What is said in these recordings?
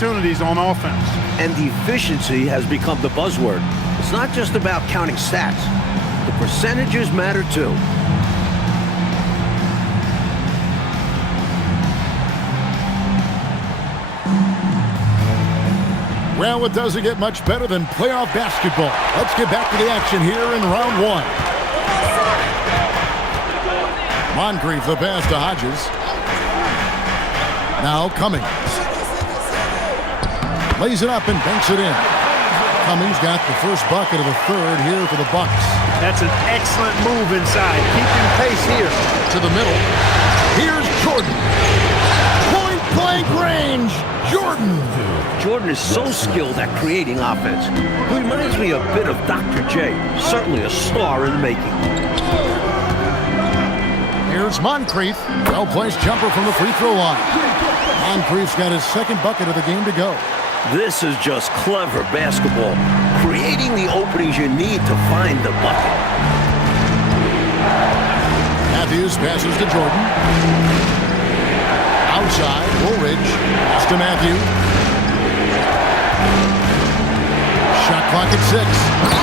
opportunities on offense. And efficiency has become the buzzword. It's not just about counting stats. The percentages matter too. Well, it doesn't get much better than playoff basketball. Let's get back to the action here in round one. Moncrief the pass to Hodges. Now Cummings. Lays it up and banks it in. Cummings got the first bucket of the third here for the Bucks. That's an excellent move inside. Keeping pace here. To the middle. Here's Jordan. Point blank range. Jordan is so skilled at creating offense. He reminds me a bit of Dr. J. Certainly a star in the making. Here's Moncrief. Well-placed jumper from the free throw line. Moncrief's got his second bucket of the game to go. This is just clever basketball. Creating the openings you need to find the bucket. Matthews passes to Jordan. Outside, Woolridge. Pass to Matthews. Shot clock at 6.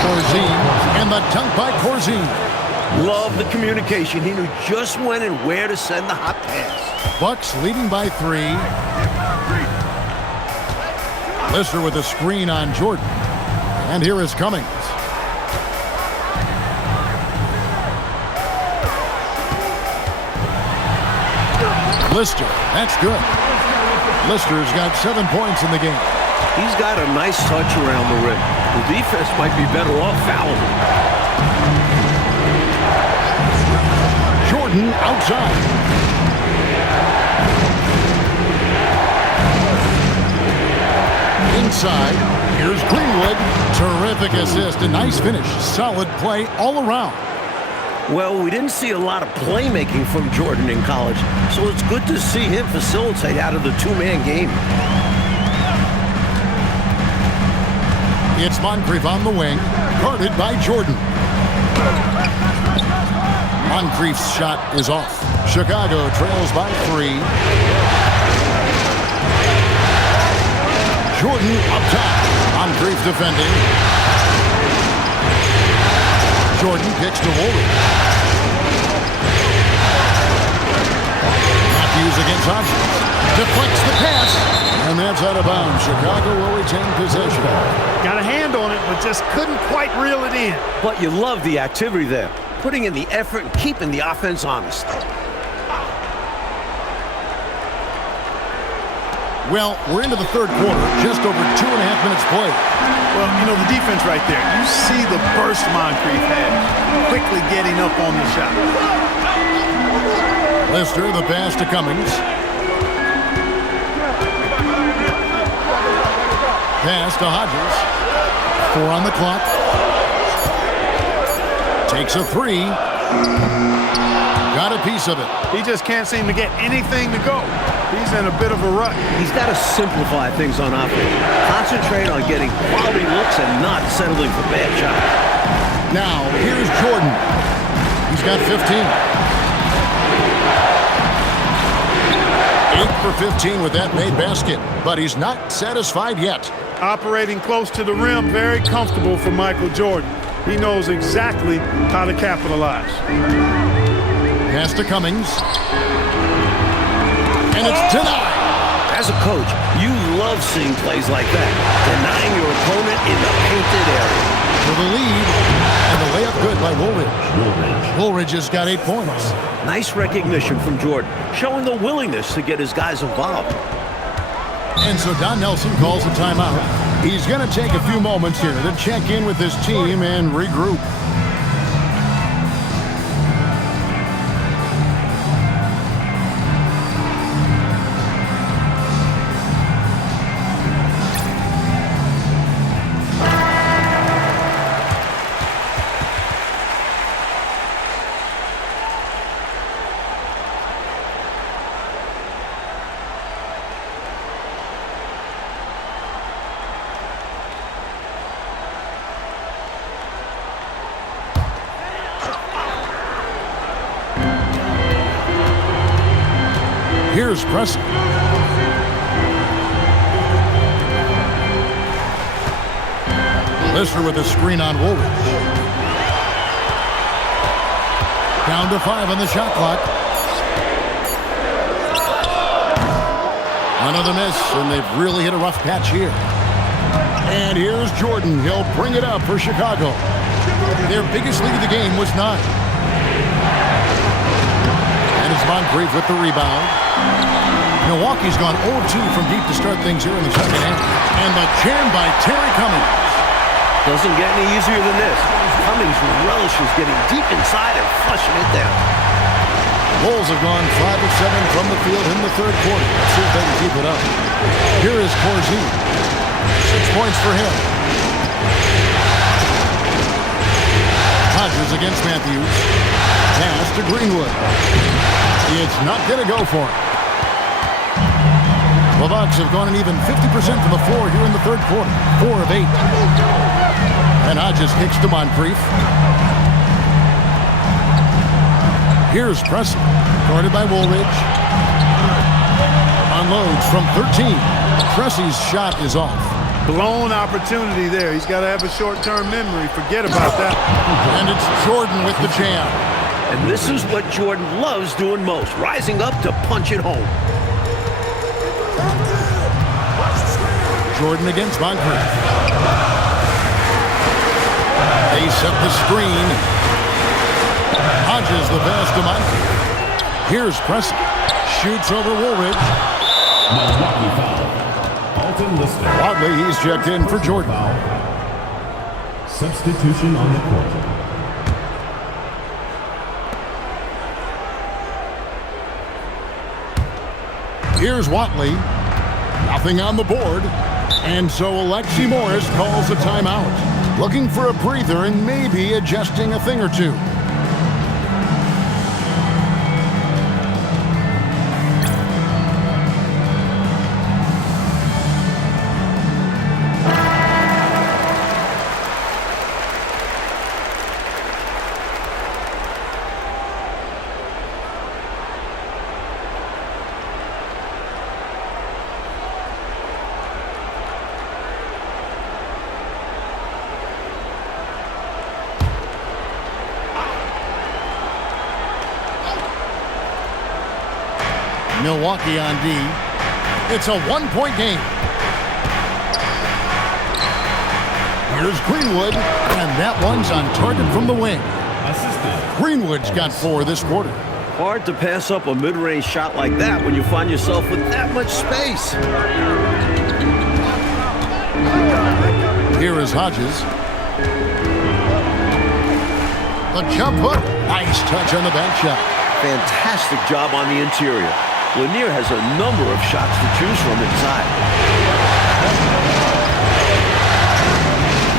Corzine. And the dunk by Corzine. Love the communication. He knew just when and where to send the hot pass. Bucks leading by 3. Lister with a screen on Jordan. And here is Cummings. Lister, that's good. Lister's got 7 points in the game. He's got a nice touch around the rim. The defense might be better off fouling him. Jordan outside. Inside, here's Greenwood. Terrific assist, a nice finish. Solid play all around. Well, we didn't see a lot of playmaking from Jordan in college, so it's good to see him facilitate out of the two-man game. It's Moncrief on the wing, guarded by Jordan. Moncrief's shot is off. Chicago trails by 3. Jordan up top. Moncrief defending. Jordan kicks to Woolridge. Matthews against Hodges. Deflects the pass. And that's out of bounds. Chicago will retain possession. Got a hand on it, but just couldn't quite reel it in. But you love the activity there. Putting in the effort and keeping the offense honest. Well, we're into the third quarter. Just over 2.5 minutes played. Well, you know, the defense right there. You see the burst Moncrief has. Quickly getting up on the shot. Lister, the pass to Cummings. Pass to Hodges. 4 on the clock. Takes a 3. Got a piece of it. He just can't seem to get anything to go. He's in a bit of a rut. He's got to simplify things on offense. Concentrate on getting quality looks and not settling for bad shots. Now, here's Jordan. He's got 15. 8 for 15 with that made basket, but he's not satisfied yet. Operating close to the rim, very comfortable for Michael Jordan. He knows exactly how to capitalize. Pass to Cummings. And it's denied. As a coach, you love seeing plays like that. Denying your opponent in the painted area. For the lead, and the layup good by Woolridge. Woolridge has got 8 points. Nice recognition from Jordan, showing the willingness to get his guys involved. And so Don Nelson calls a timeout. He's going to take a few moments here to check in with his team and regroup. Here's Preston. Lister with a screen on Woolridge. Down to 5 on the shot clock. Another miss, and they've really hit a rough patch here. And here's Jordan. He'll bring it up for Chicago. Their biggest lead of the game was 9. And it's Moncrief with the rebound. Milwaukee's gone 0-2 from deep to start things here in the second half. And the jam by Terry Cummings. Doesn't get any easier than this. Cummings relishes getting deep inside and flushing it down. Bulls have gone 5 of 7 from the field in the third quarter. Let's see if they can keep it up. Here is Corzine. 6 points for him. Hodges against Matthews. Pass to Greenwood. It's not going to go for him. The Bucks have gone an even 50% from the floor here in the third quarter. 4 of 8. And Hodges kicks to Moncrief. Here's Pressey, guarded by Woolridge. Unloads from 13. Pressey's shot is off. Blown opportunity there. He's got to have a short-term memory. Forget about that. And it's Jordan with the jam. And this is what Jordan loves doing most, rising up to punch it home. Jordan against Moncrief. They set the screen. Hodges the pass to Moncrief. Here's Pressey. Shoots over Woolridge. Milwaukee foul. Alton Lister. Wadley, he's checked in for Jordan. Substitution on the court. Here's Watley. Nothing on the board. And so Alexi Morris calls a timeout. Looking for a breather and maybe adjusting a thing or two. Milwaukee on D. It's a 1-point game. Here's Greenwood, and that one's on target from the wing. Greenwood's got 4 this quarter. Hard to pass up a mid-range shot like that when you find yourself with that much space. Here is Hodges. The jump hook. Nice touch on the back shot. Fantastic job on the interior. Lanier has a number of shots to choose from inside.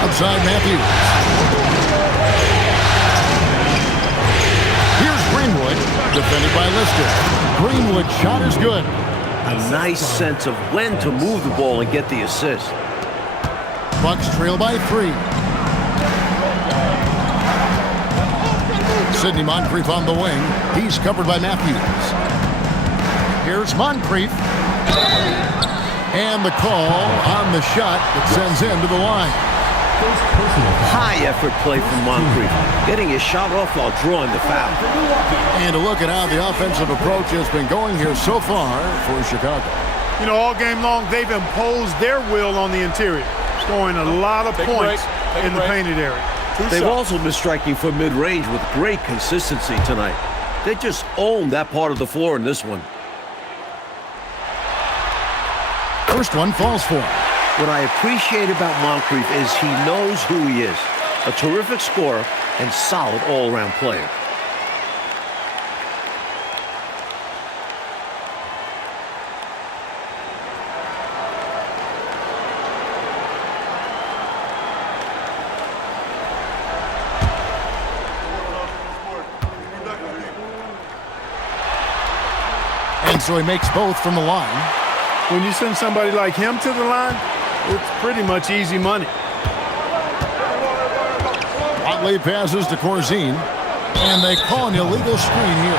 Outside Matthews. Here's Greenwood, defended by Lister. Greenwood's shot is good. A nice sense of when to move the ball and get the assist. Bucks trail by 3. Sidney Moncrief on the wing. He's covered by Matthews. Here's Moncrief. And the call on the shot that sends him to the line. High effort play from Moncrief, getting his shot off while drawing the foul. And a look at how the offensive approach has been going here so far for Chicago. You know, all game long, they've imposed their will on the interior, scoring a lot of points in the painted area. They've also been striking from mid-range with great consistency tonight. They just own that part of the floor in this one. First one falls for him. What I appreciate about Moncrief is he knows who he is. A terrific scorer and solid all-around player. And so he makes both from the line. When you send somebody like him to the line, it's pretty much easy money. Watley passes to Corzine, and they call an illegal screen here.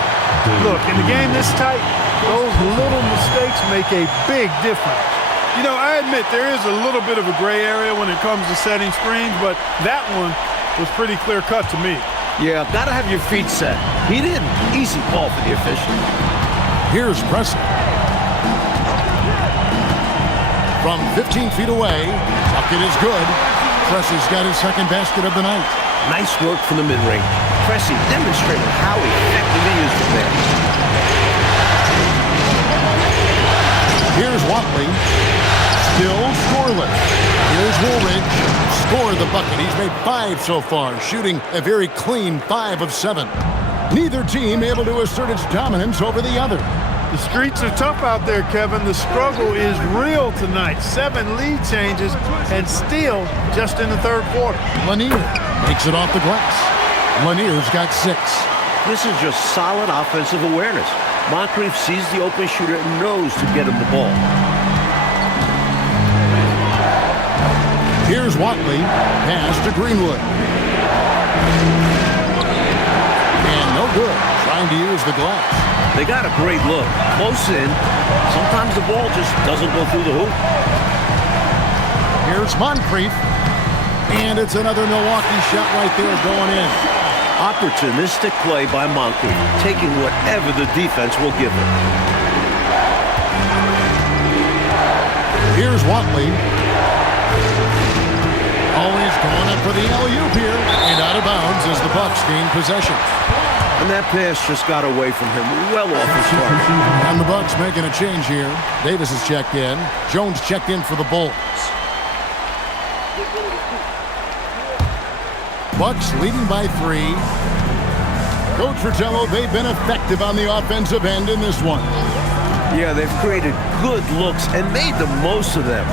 Look, in the game this tight, those little mistakes make a big difference. You know, I admit there is a little bit of a gray area when it comes to setting screens, but that one was pretty clear-cut to me. Yeah, gotta have your feet set. He didn't. Easy call for the official. Here's Preston. From 15 feet away, bucket is good. Pressy's got his second basket of the night. Nice work from the mid-range. Pressey demonstrated how effective he is with that. Here's Watley. Still scoreless. Here's Woolridge. Scored the bucket. He's made 5 so far, shooting a very clean 5 of 7. Neither team able to assert its dominance over the other. The streets are tough out there, Kevin. The struggle is real tonight. 7 lead changes and still just in the third quarter. Lanier makes it off the glass. Lanier's got 6. This is just solid offensive awareness. Moncrief sees the open shooter and knows to get him the ball. Here's Watley. Pass to Greenwood. And no good. Trying to use the glass. They got a great look. Close in. Sometimes the ball just doesn't go through the hoop. Here's Moncrief. And it's another Milwaukee shot right there going in. Opportunistic play by Moncrief, taking whatever the defense will give him. Here's Watley. Always going up for the alley-oop here. And out of bounds as the Bucks gain possession. And that pass just got away from him, well off his target. And the Bucks making a change here. Davis is checked in. Jones checked in for the Bulls. Bucks leading by 3. Coach Fratello, they've been effective on the offensive end in this one. Yeah, they've created good looks and made the most of them.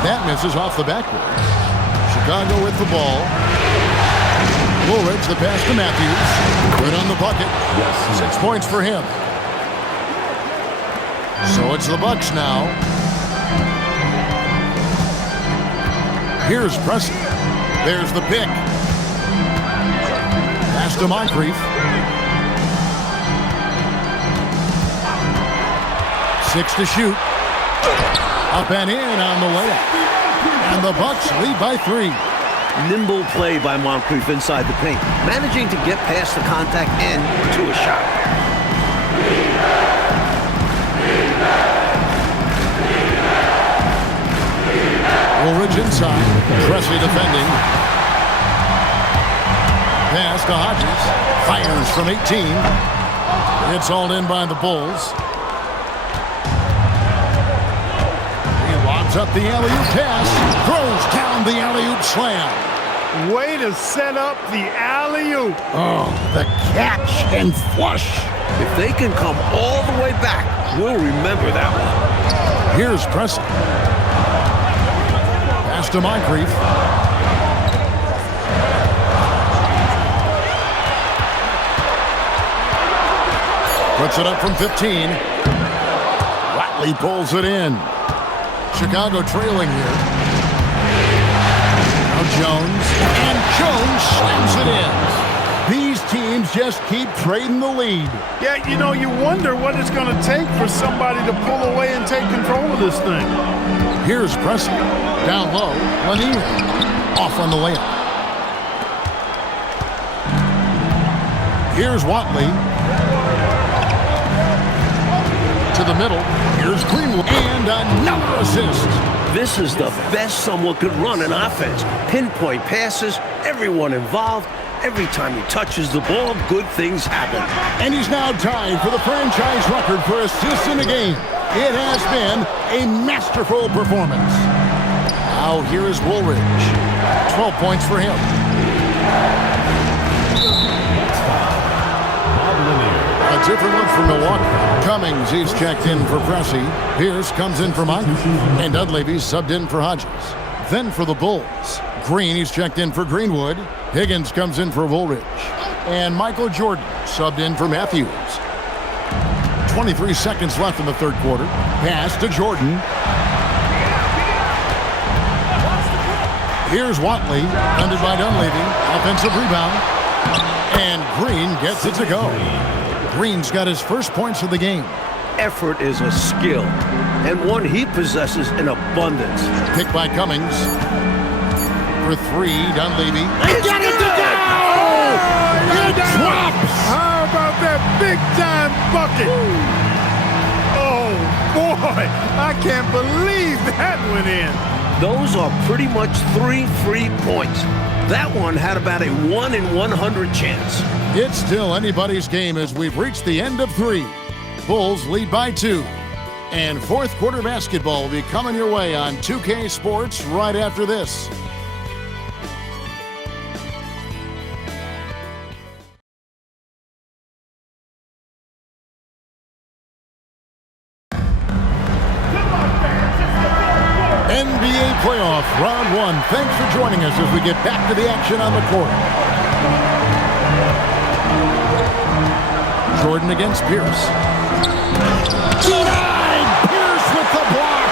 That misses off the backboard. Chicago with the ball. Woolridge, the pass to Matthews. Good on the bucket. 6 points for him. So it's the Bucks now. Here's Preston. There's the pick. Pass to Moncrief. 6 to shoot. Up and in on the layup. And the Bucks lead by 3. Nimble play by Moncrief inside the paint, managing to get past the contact and to a shot. Woolridge inside. Pressey defending. Pass to Hodges. Fires from 18. It's hauled in by the Bulls. He lobs up the alley-oop pass. Throws down the alley-oop slam. Way to set up the alley-oop. Oh, the catch and flush. If they can come all the way back, we'll remember that one. Here's Preston. Pass to Moncrief. Puts it up from 15. Watley pulls it in. Chicago trailing here. Now Jones. And Jones slams it in. These teams just keep trading the lead. Yeah, you know, you wonder what it's going to take for somebody to pull away and take control of this thing. Here's Preston. Down low. Lanier. Off on the layup. Here's Watley. To the middle. Here's Greenwood. And another assist. This is the best someone could run an offense. Pinpoint passes, everyone involved. Every time he touches the ball, good things happen. And he's now tied for the franchise record for assists in a game. It has been a masterful performance. Now here is Woolridge. 12 points for him. A different look for Milwaukee. Cummings, he's checked in for Pressey. Pierce comes in for Moncrief. And Dunleavy's subbed in for Hodges. Then for the Bulls. Green, he's checked in for Greenwood. Higgins comes in for Woolridge. And Michael Jordan subbed in for Matthews. 23 seconds left in the third quarter. Pass to Jordan. Here's Watley, funded by Dunleavy. Offensive rebound. And Green gets it to go. Green's got his first points of the game. Effort is a skill, and one he possesses in abundance. Picked by Cummings. For three, Dunleavy. It's Got it to good! go! It drops! How about that big-time bucket? Oh, boy. I can't believe that went in. Those are pretty much 3 free points. That one had about a 1 in 100 chance. It's still anybody's game as we've reached the end of 3. Bulls lead by 2. And fourth quarter basketball will be coming your way on 2K Sports right after this. NBA playoff round 1. Thanks for joining us as we get back to the action on the court. Jordan against Pierce. Denied! Pierce with the block!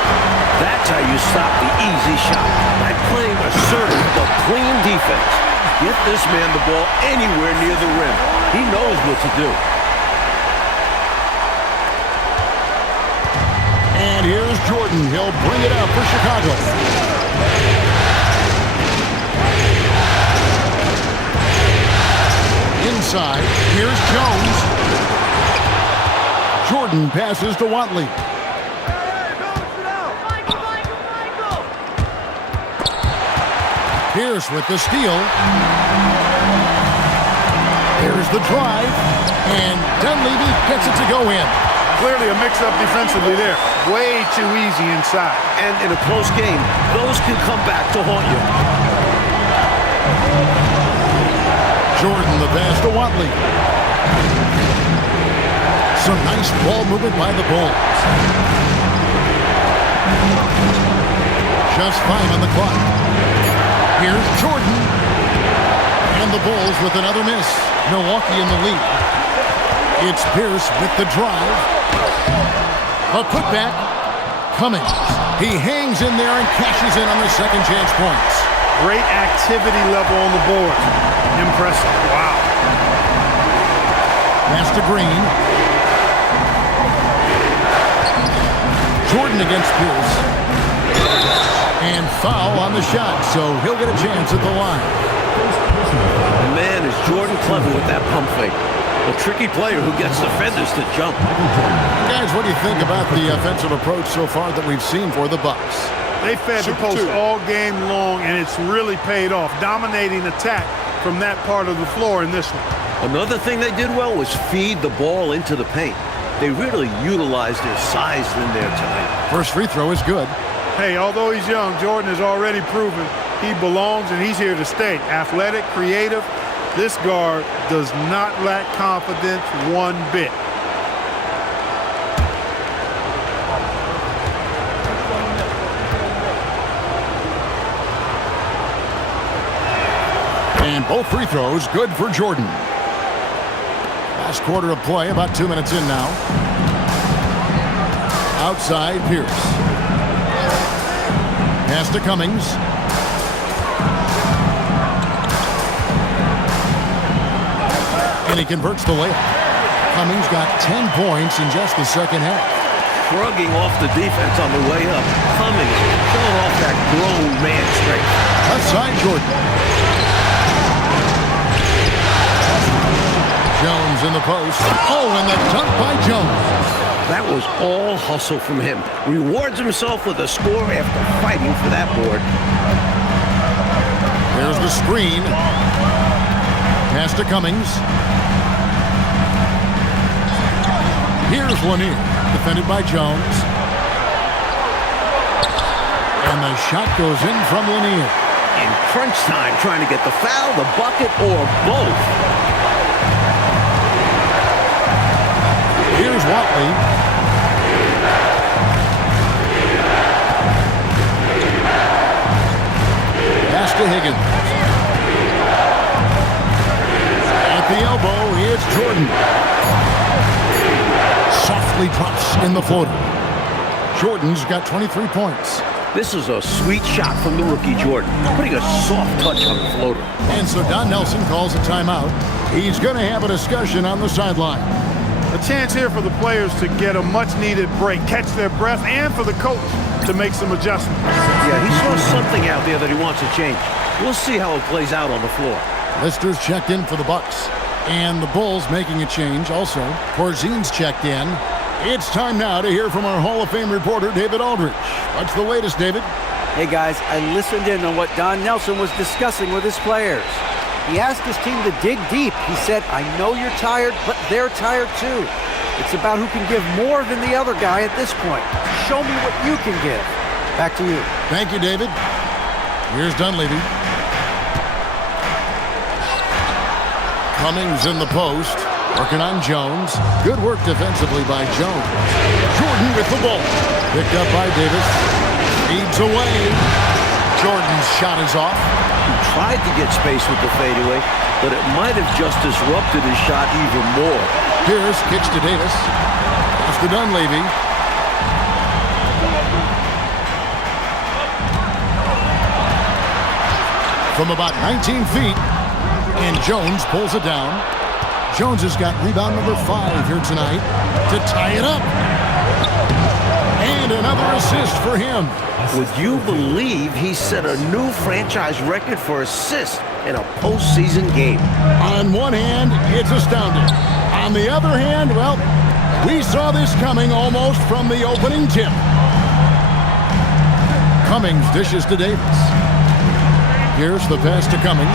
That's how you stop the easy shot, by playing assertive but clean defense. Get this man the ball anywhere near the rim. He knows what to do. And here's Jordan. He'll bring it up for Chicago. Inside, here's Jones. Jordan passes to Watley. Pierce with the steal. Here's the drive. And Dunleavy gets it to go in. Clearly a mix-up defensively there. Way too easy inside. And in a close game, those can come back to haunt you. Jordan the pass to Watley. Some nice ball movement by the Bulls. Just 5 on the clock. Here's Jordan. And the Bulls with another miss. Milwaukee in the lead. It's Pierce with the drive. A putback. Cummings. He hangs in there and cashes in on the second chance points. Great activity level on the board. Impressive. Wow. Pass to Green. Jordan against Pierce. And foul on the shot, so he'll get a chance at the line. Man, is Jordan clever with that pump fake. A tricky player who gets defenders to jump. Guys, what do you think about the offensive approach so far that we've seen for the Bucks? They fed the post all game long, and it's really paid off. Dominating attack from that part of the floor in this one. Another thing they did well was feed the ball into the paint. They really utilized their size in there tonight. First free throw is good. Hey, although he's young, Jordan has already proven he belongs and he's here to stay. Athletic, creative. This guard does not lack confidence one bit. And both free throws good for Jordan. Last quarter of play, about 2 minutes in now. Outside, Pierce. Pass to Cummings. And he converts the layup. Cummings got 10 points in just the second half. Shrugging off the defense on the way up. Cummings showing off that grown man strength. Left side, Jordan. Jones in the post. Oh, and the dunk by Jones. That was all hustle from him. Rewards himself with a score after fighting for that board. There's the screen. Pass to Cummings. Here's Lanier, defended by Jones. And the shot goes in from Lanier. In crunch time, trying to get the foul, the bucket, or both. Here's Watley. Pass to Higgins. At the elbow, it's Jordan. Softly drops in the floater. Jordan's got 23 points. This is a sweet shot from the rookie Jordan, putting a soft touch on the floater. And so Don Nelson calls a timeout. He's going to have a discussion on the sideline. A chance here for the players to get a much-needed break, catch their breath, and for the coach to make some adjustments. Yeah, he saw something out there that he wants to change. We'll see how it plays out on the floor. Lister's checked in for the Bucks. And the Bulls making a change also. Corzine's checked in. It's time now to hear from our Hall of Fame reporter, David Aldridge. What's the latest, David? Hey, guys, I listened in on what Don Nelson was discussing with his players. He asked his team to dig deep. He said, I know you're tired, but they're tired too. It's about who can give more than the other guy at this point. Show me what you can give. Back to you. Thank you, David. Here's Dunleavy. Cummings in the post. Working on Jones. Good work defensively by Jones. Jordan with the ball. Picked up by Davis. Feeds away. Jordan's shot is off. He tried to get space with the fadeaway, but it might have just disrupted his shot even more. Pierce kicks to Davis. Pass to Dunleavy. From about 19 feet, and Jones pulls it down. Jones has got rebound number 5 here tonight to tie it up. And another assist for him. Would you believe he set a new franchise record for assists in a postseason game? On one hand, it's astounding. On the other hand, well, we saw this coming almost from the opening tip. Cummings dishes to Davis. Here's the pass to Cummings.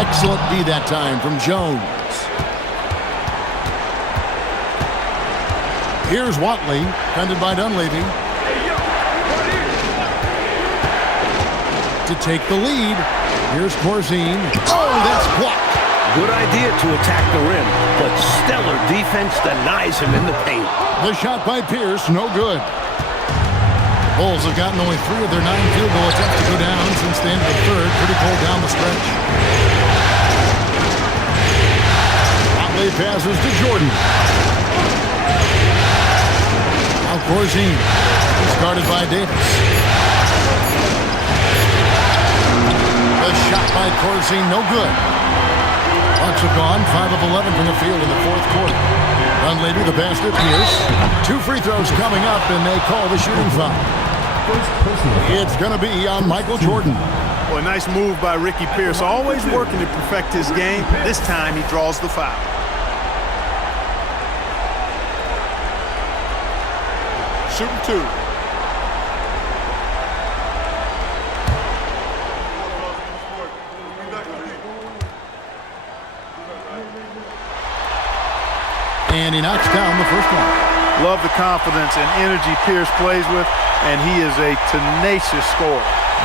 Excellent D that time from Jones. Here's Watley, defended by Dunleavy. To take the lead. Here's Corzine. Oh, that's blocked. Good idea to attack the rim, but stellar defense denies him in the paint. The shot by Pierce, no good. Bulls have gotten only 3 of their 9 field goal attempts to go down since the end of the third. Pretty cold down the stretch. Watley passes to Jordan. Now Corzine is guarded by Davis. The shot by Corzine, no good. Bucks have gone 5 of 11 from the field in the fourth quarter. Dunleavy, the pass to Pierce. 2 free throws coming up, and they call the shooting foul. It's going to be on Michael Jordan. Well, a nice move by Ricky Pierce. Always working to perfect his game. This time he draws the foul. Shooting 2. And he knocks down the first one. Love the confidence and energy Pierce plays with, and he is a tenacious scorer.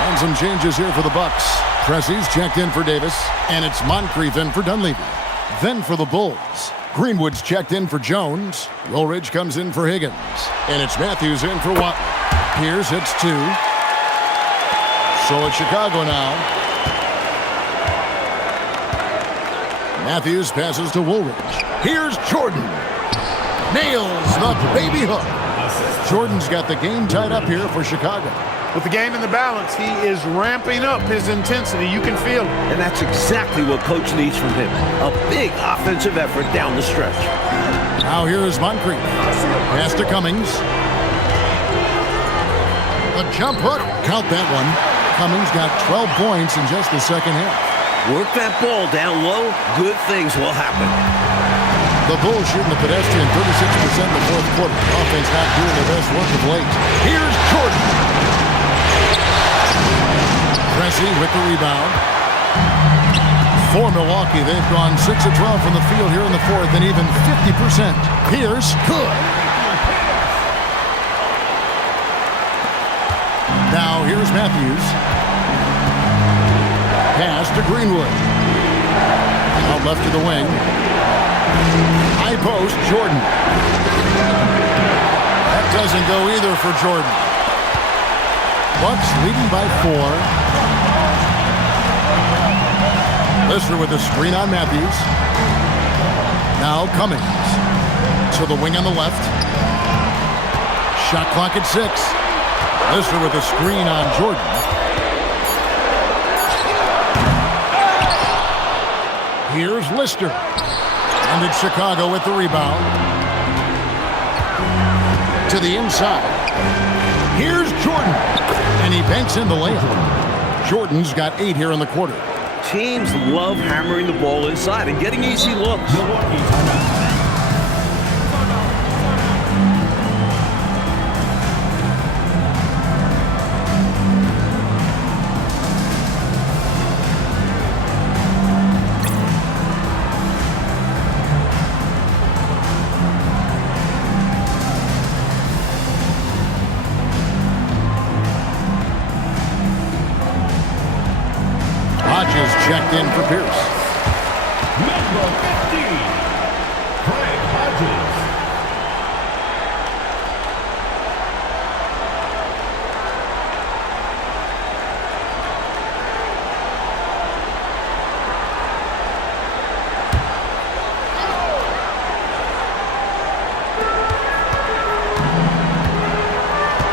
And some changes here for the Bucks. Pressey's checked in for Davis, and it's Moncrief in for Dunleavy. Then for the Bulls, Greenwood's checked in for Jones. Woolridge comes in for Higgins, and it's Matthews in for Watley. Pierce hits 2. So it's Chicago now. Matthews passes to Woolridge. Here's Jordan. Nails the baby hook. Jordan's got the game tied up here for Chicago. With the game in the balance, he is ramping up his intensity. You can feel it. And that's exactly what Coach needs from him. A big offensive effort down the stretch. Now here is Moncrief. Pass to Cummings. A jump hook. Count that one. Cummings got 12 points in just the second half. Work that ball down low, good things will happen. The Bulls shooting the pedestrian 36% in the fourth quarter. Offense not doing their best work of late. Here's Jordan. Pressey with the rebound. For Milwaukee, they've gone 6 of 12 from the field here in the fourth and even 50%. Pierce, good. Now here's Matthews. Pass to Greenwood. Out left to the wing. High post, Jordan. That doesn't go either for Jordan. Bucks leading by 4. Lister with a screen on Matthews. Now Cummings. To the wing on the left. Shot clock at 6. Lister with a screen on Jordan. Here's Lister. And it's Chicago with the rebound. To the inside. Here's Jordan. And he banks in the layup. Jordan's got 8 here in the quarter. Teams love hammering the ball inside and getting easy looks. Milwaukee timeout. Hodges checked in for Pierce. Number 15, Craig Hodges.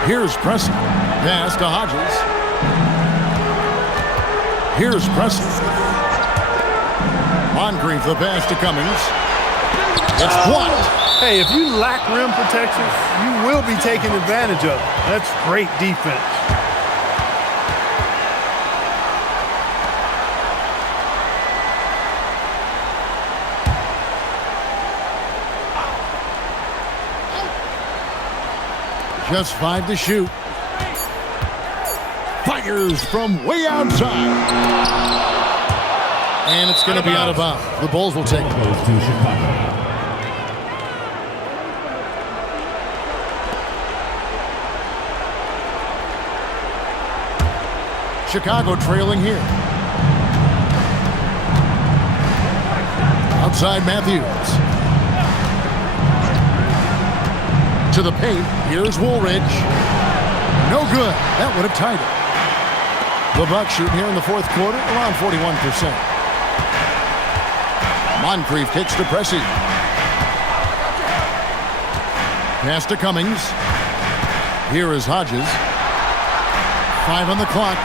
Here's Preston. Pass to Hodges. Here's Preston. Moncrief the pass to Cummings. It's blocked. Hey, if you lack rim protection, you will be taken advantage of. That's great defense. Just 5 to shoot. Fires from way outside. And it's going to be out of bounds. The Bulls will take it. Goes to Chicago. Chicago trailing here. Outside Matthews. To the paint. Here's Woolridge. No good. That would have tied it. The Bucks shooting here in the fourth quarter around 41%. Moncrief kicks to Pressey. Pass to Cummings. Here is Hodges. 5 on the clock.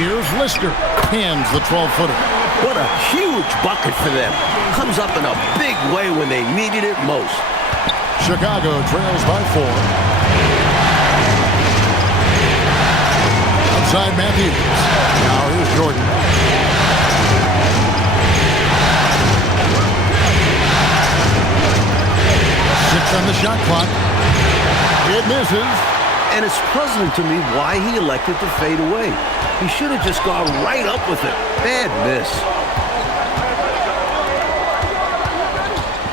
Here's Lister. Hands the 12-footer. What a huge bucket for them. Comes up in a big way when they needed it most. Chicago trails by 4. Outside Matthews. Now here's Jordan. On the shot clock. It misses. And it's puzzling to me why he elected to fade away. He should have just gone right up with it. Bad miss.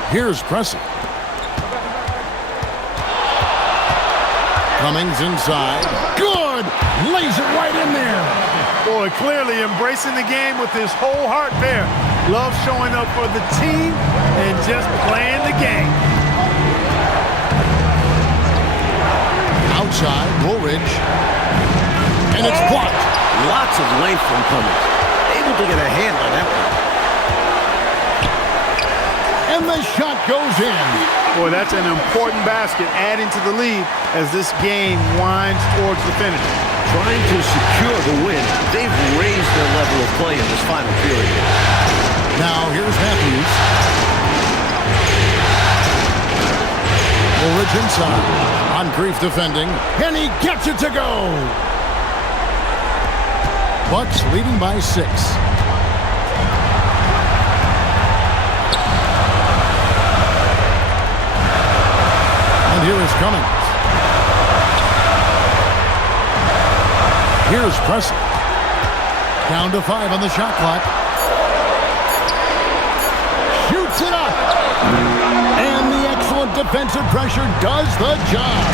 Here's Preston. Cummings inside. Good! Lays it right in there. Boy, clearly embracing the game with his whole heart there. Love showing up for the team and just playing the game. Outside, Woolridge. And it's blocked. Lots of length from Cummings. Able to get a hand on that one. And the shot goes in. Boy, that's an important basket, adding to the lead as this game winds towards the finish. Trying to secure the win, they've raised their level of play in this final period. Now here's Matthews. Woolridge inside. Moncrief defending, and he gets it to go. Bucks leading by 6. And here is Cummings. Here's Preston. Down to 5 on the shot clock. Shoots it up. And the excellent defensive pressure does the job.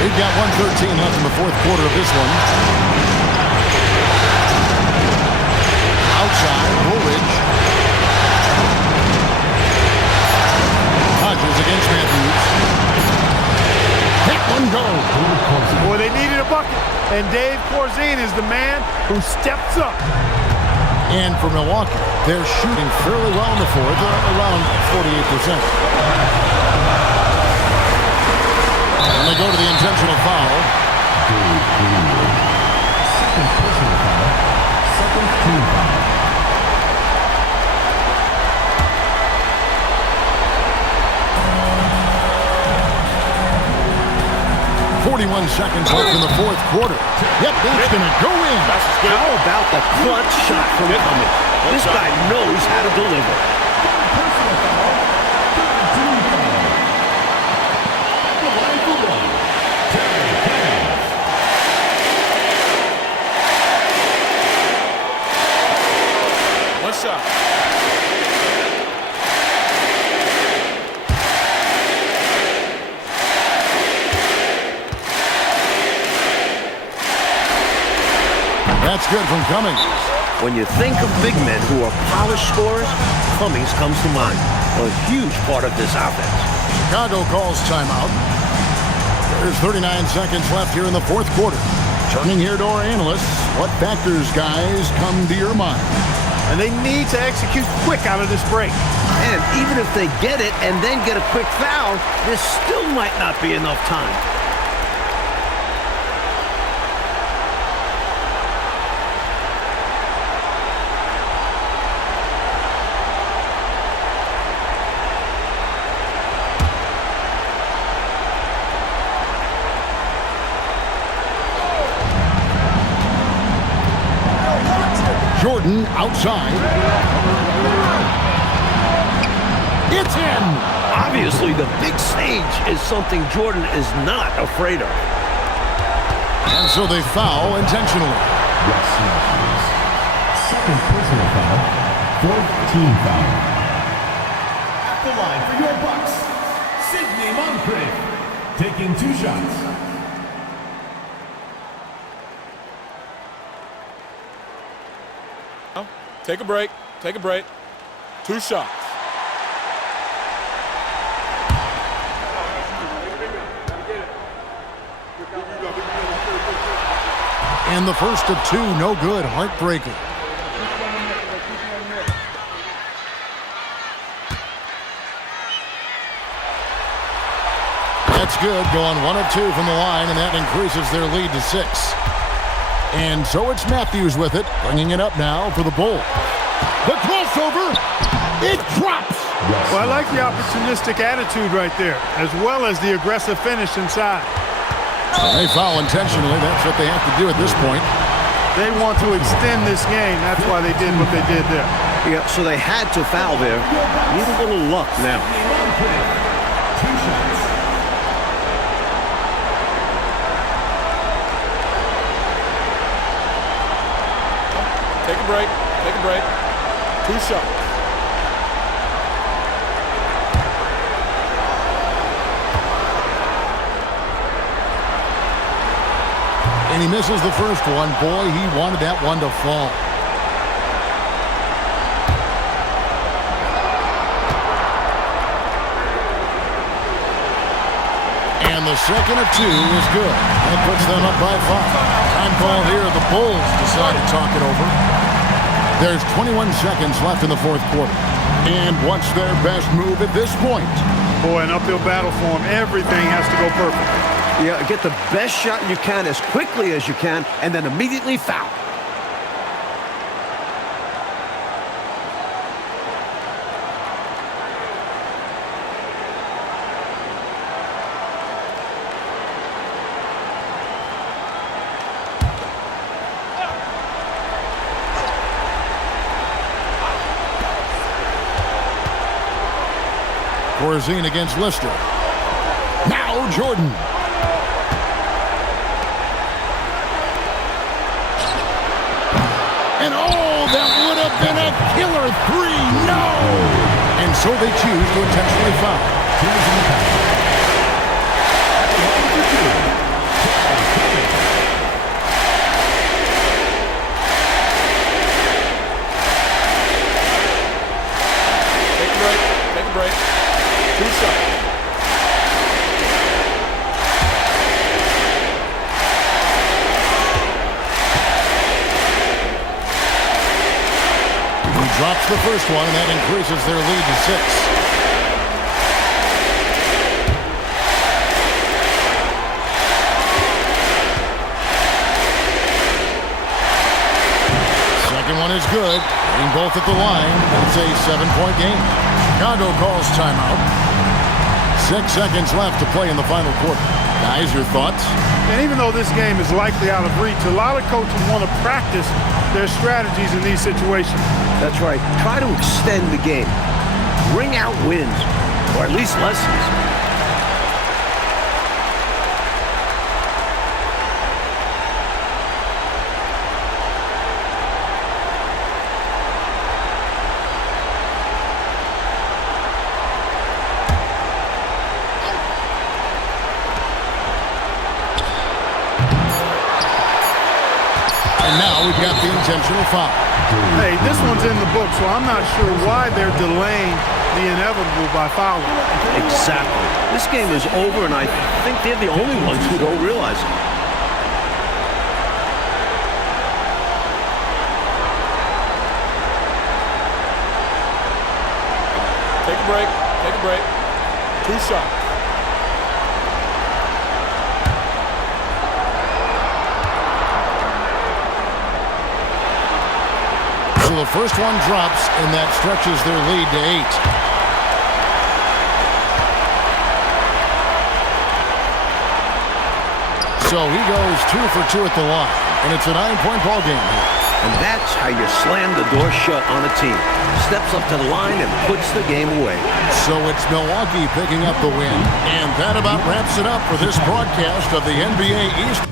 We've got 1:13 left in the fourth quarter of this one. Outside, Woolridge. Hodges against Matthews. That one goes. Boy, they needed a bucket, and Dave Corzine is the man who steps up. And for Milwaukee, they're shooting fairly well in the fourth, around 48%. And they go to the intentional foul. Personal foul. First team foul. 41 seconds left in the fourth quarter. Yep, that's going to go in. How about the clutch shot from Cummings? This guy knows how to deliver. Personal foul. Third team foul. At the line for one. Terry Cummings. One shot. That's good from Cummings. When you think of big men who are polished scorers, Cummings comes to mind. A huge part of this offense. Chicago calls timeout. There's 39 seconds left here in the fourth quarter. Turning here to our analysts, what factors, guys, come to your mind? And they need to execute quick out of this break. And even if they get it and then get a quick foul, there still might not be enough time. Jordan outside. It's in. Obviously, the big stage is something Jordan is not afraid of. And so they foul intentionally. Wes Matthews. Second personal foul. Fourth team foul. At the line for your Bucks, Sidney Moncrief. Taking 2 shots. Take a break. Take a break. 2 shots. And the first of 2, no good. Heartbreaker. That's good. Going 1 of 2 from the line, and that increases their lead to 6. And so it's Matthews with it, bringing it up now for the Bulls. The crossover, it drops. Well, I like the opportunistic attitude right there, as well as the aggressive finish inside. And they foul intentionally. That's what they have to do at this point. They want to extend this game. That's why they did what they did there. Yeah, so they had to foul there. Need a little luck now. Moncrief. 2 shots. Take a break. Take a break. 2 shots. And he misses the first one. Boy, he wanted that one to fall. And the second of 2 is good. That puts them up by 5. Time call here. The Bulls decide to talk it over. There's 21 seconds left in the fourth quarter. And what's their best move at this point? Boy, an uphill battle for them. Everything has to go perfect. Yeah, get the best shot you can as quickly as you can, and then immediately foul. Corzine against Lister. Now Jordan. And oh, that would have been a killer 3. No! And so they choose to intentionally foul. Here's the foul. At the line for 2. Terry Cummings. Take a break. Take a break. 2 shots. He drops the first one, and that increases their lead to 6. is good. Getting both at the line. It's a 7-point game. Chicago calls timeout. 6 seconds left to play in the final quarter. Guys, your thoughts? And even though this game is likely out of reach, a lot of coaches want to practice their strategies in these situations. That's right. Try to extend the game. Bring out wins, or at least lessons. And now we've got the intentional foul. Hey, this one's in the book, so I'm not sure why they're delaying the inevitable by fouling. Exactly. This game is over, and I think they're the only ones who don't realize it. Take a break. Take a break. 2 shots. So the first one drops, and that stretches their lead to 8. So he goes 2 for 2 at the line, and it's a 9-point ball game here. And that's how you slam the door shut on a team. Steps up to the line and puts the game away. So it's Milwaukee picking up the win, and that about wraps it up for this broadcast of the NBA East.